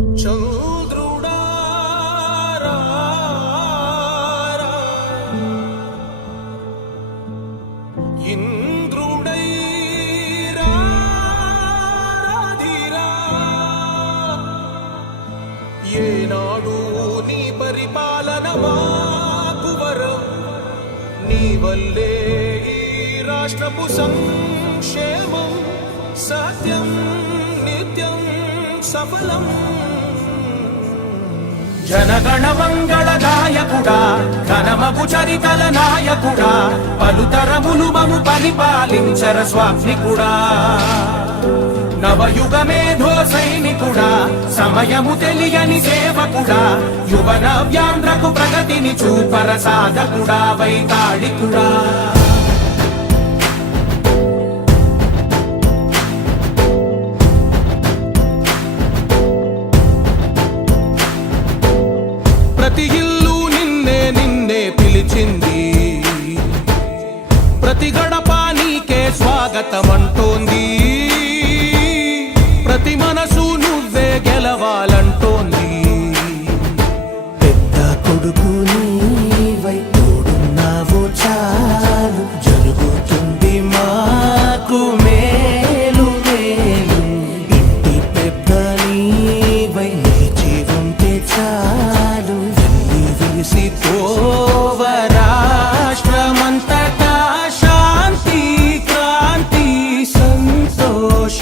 చంద్రుడా ఇంద్రుడై రాధిరా ఏనాడు నీ పరిపాలన మాకు వరం నీ వల్లే ఈ రాష్ట్రపు సంక్షేమం సత్యం నిత్యం సఫలం జనగణ మంగళదాయకుడా ఘనమగు చరితల నాయకుడా పలుతరములు మము పరిపాలించర స్వామికుడా నవయుగ మేధో సైనికుడా సమయము తెలియని సేవకుడా యువన వ్యాంధ్రకు ప్రగతిని చూపర సాధకుడా వైతాళికుడా ప్రతి ఇల్లు నిన్నే నిన్నే పిలిచింది ప్రతి గడప నీకే స్వాగతం అంటోంది ప్రతి మనసు నువ్వే గెలవాలి